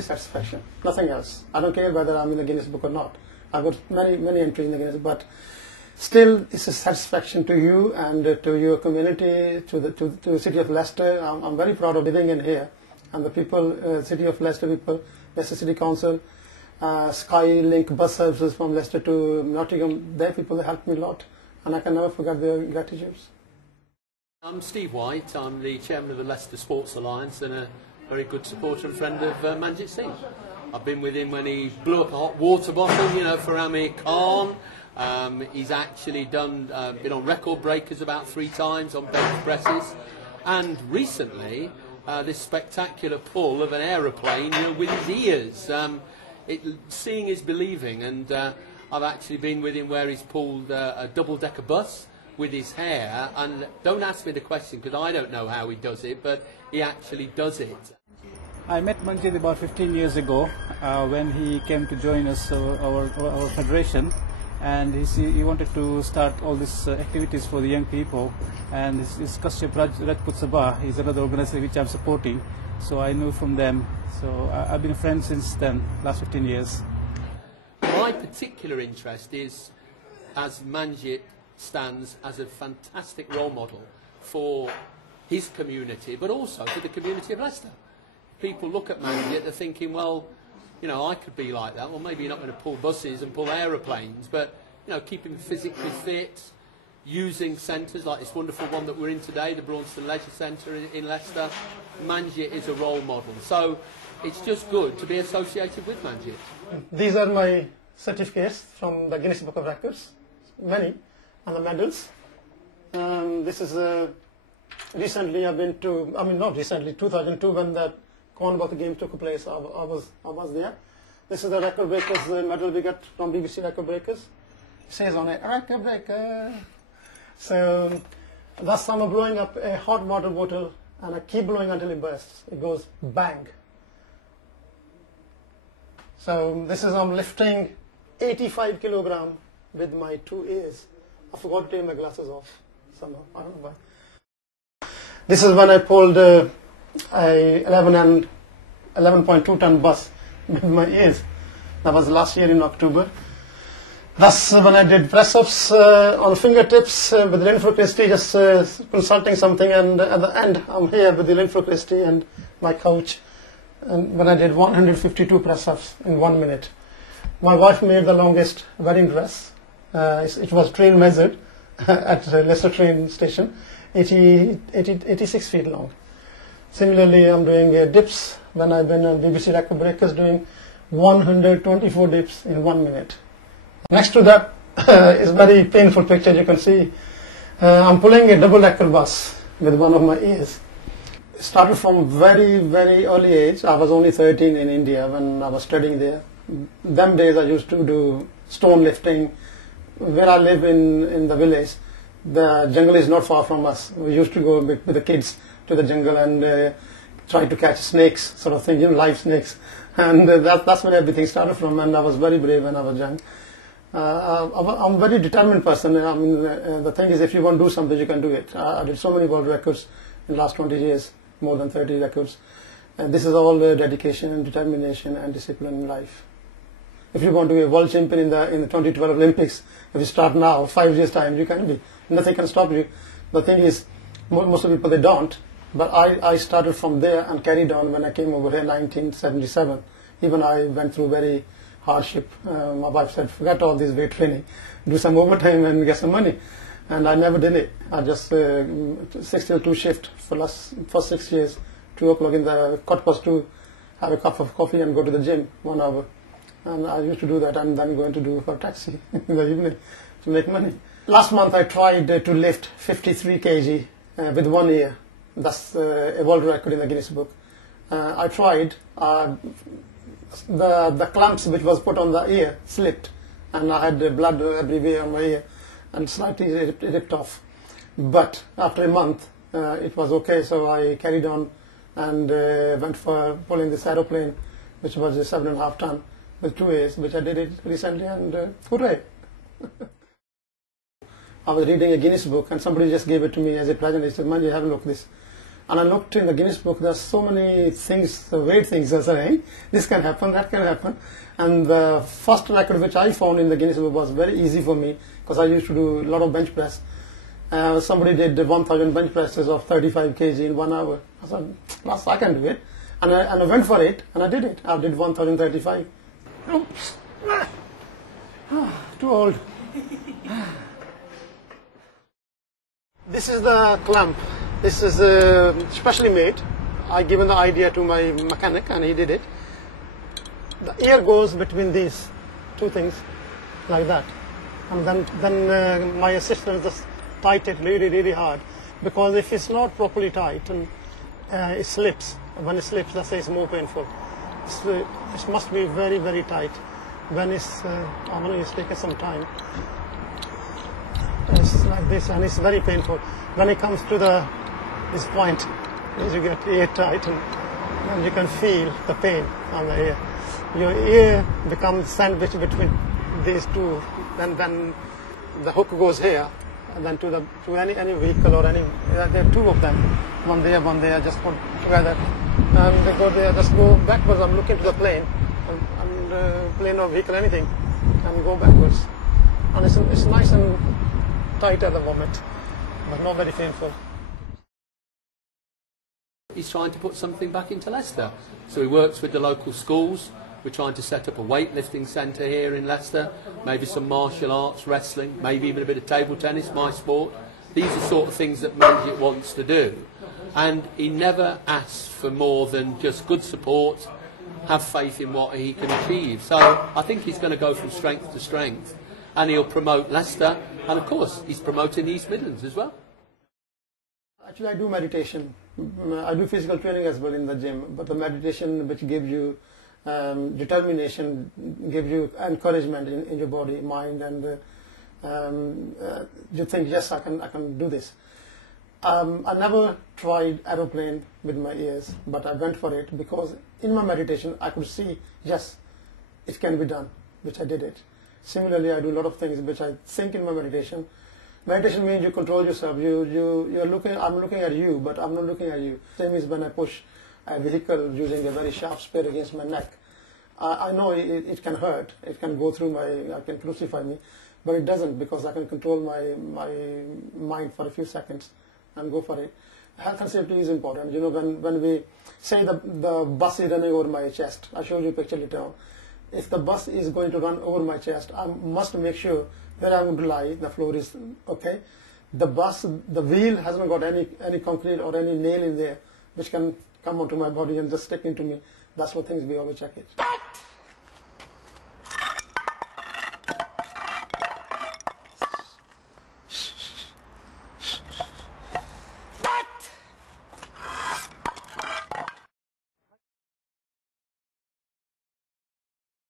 happy satisfaction, nothing else. I don't care whether I'm in the Guinness Book or not. I've got many entries in the Guinness, but still it's a satisfaction to you and to your community, to the city of Leicester. I'm very proud of living in here, and the people, city of Leicester people, Leicester City Council, Skylink bus services from Leicester to Nottingham, their people, they helped me a lot, and I can never forget their gratitudes. I'm Steve White. I'm the chairman of the Leicester Sports Alliance and a very good supporter and friend of Manjit Singh. I've been with him when he blew up a hot water bottle, you know, for Amir Khan. He's actually been on record breakers about 3 times on bench presses, and recently this spectacular pull of an aeroplane, you know, with his ears. Seeing is believing, and I've actually been with him where he's pulled a double-decker bus with his hair, and don't ask me the question because I don't know how he does it, but he actually does it. I met Manjit about 15 years ago when he came to join us, our federation, and he wanted to start all these activities for the young people, and his Kashyap Rajput Sabha is another organization which I'm supporting, so I knew from them. So I've been a friend since then, last 15 years. My particular interest is, as Manjit stands as a fantastic role model for his community, but also for the community of Leicester. People look at Manjit, they're thinking, well, you know, I could be like that. Well, maybe you're not going to pull buses and pull aeroplanes, but, you know, keeping physically fit, using centres like this wonderful one that we're in today, the Braunston Leisure Centre in Leicester. Manjit is a role model. So it's just good to be associated with Manjit. These are my certificates from the Guinness Book of Records, many, and the medals. This is recently I've been to, I mean not recently, 2002 when the Commonwealth Games took place, I was there. This is the record breakers medal we got from BBC Record Breakers. It says on it, record breaker. So that's I'm blowing up a hot water bottle, and I keep blowing until it bursts. It goes bang. So this is I'm lifting 85 kilogram with my 2 ears. I forgot to take my glasses off somehow. I don't know why. This is when I pulled a 11.2 ton bus with my ears. That was last year in October. That's when I did press-ups on fingertips with Linford Christie, just consulting something, and at the end I'm here with the Linford Christie and my coach, and when I did 152 press-ups in 1 minute. My wife made the longest wedding dress. It was train measured at Leicester train station, 86 feet long. Similarly, I'm doing dips when I've been on BBC Record Breakers doing 124 dips in 1 minute. Next to that is a very painful picture you can see. I'm pulling a double-decker bus with one of my ears. It started from very early age. I was only 13 in India when I was studying there. Them days I used to do stone lifting. Where I live in the village, the jungle is not far from us. We used to go with the kids to the jungle and try to catch snakes, sort of thing, you know, live snakes. And that's where everything started from, and I was very brave when I was young. I'm a very determined person. I mean, the thing is, if you want to do something, you can do it. I did so many world records in the last 20 years, more than 30 records. And this is all dedication and determination and discipline in life. If you want to be a world champion in the 2012 Olympics, if you start now, 5 years time, you can be. Nothing can stop you. The thing is, most of the people, they don't. But I started from there and carried on when I came over here in 1977. Even I went through very hardship. My wife said, forget all this weight training, do some overtime and get some money. And I never did it. I just 6 till 2 shift for first 6 years, 2 o'clock in the 2:15, have a cup of coffee and go to the gym 1 hour. And I used to do that and then going to do for taxi in the evening to make money. Last month I tried to lift 53 kg with 1 ear. That's a world record in the Guinness Book. I tried. The clamps which was put on the ear slipped, and I had blood everywhere on my ear and slightly ripped off. But after a month it was okay, so I carried on and went for pulling this aeroplane, which was a 7.5 ton with 2 ears, which I did it recently, and hooray! I was reading a Guinness book and somebody just gave it to me as a present. He said, Manjit, have a look at this. And I looked in the Guinness book, there's so many things, weird things. I said, hey, this can happen, that can happen. And the first record which I found in the Guinness book was very easy for me, because I used to do a lot of bench press. Somebody did 1,000 bench presses of 35 kg in 1 hour. I said, plus I can do it. And I went for it, and I did it. I did 1,035. Oops. Too old. This is the clamp. This is specially made. I given the idea to my mechanic, and he did it. The air goes between these two things, like that. And then my assistant just tight it really, really hard, because if it's not properly tight and it slips. When it slips, that's it's more painful. It must be very, very tight. When it's taken some time. It's like this, and it's very painful. When it comes to this point, you get ear tight, and you can feel the pain on the ear. Your ear becomes sandwiched between these two, and then the hook goes here, and then to any vehicle or any. There are two of them, one there, just put together, and they go there. Just go backwards. I'm looking to the plane, and plane or vehicle, anything, and go backwards. And it's nice and tight at the moment, but not very painful. He's trying to put something back into Leicester. So he works with the local schools. We're trying to set up a weightlifting centre here in Leicester, maybe some martial arts, wrestling, maybe even a bit of table tennis, my sport. These are the sort of things that Manjit wants to do. And he never asks for more than just good support, have faith in what he can achieve. So I think he's going to go from strength to strength, and he'll promote Leicester, and of course he's promoting the East Midlands as well. Actually, I do meditation. I do physical training as well in the gym, but the meditation which gives you determination, gives you encouragement in your body, mind, and you think, yes, I can do this. I never tried aeroplane with my ears, but I went for it because in my meditation I could see, yes, it can be done, which I did it. Similarly, I do a lot of things which I think in my meditation. Meditation means you control yourself. You're looking. I'm looking at you, but I'm not looking at you. Same is when I push a vehicle using a very sharp spear against my neck. I know it can hurt. It can go through it can crucify me, but it doesn't, because I can control my mind for a few seconds and go for it. Health and safety is important. You know, when we say the bus is running over my chest, I showed you a picture later on. If the bus is going to run over my chest, I must make sure where I'm going to lie, the floor is okay. The wheel hasn't got any concrete or any nail in there which can come onto my body and just stick into me. That's what things we always check it.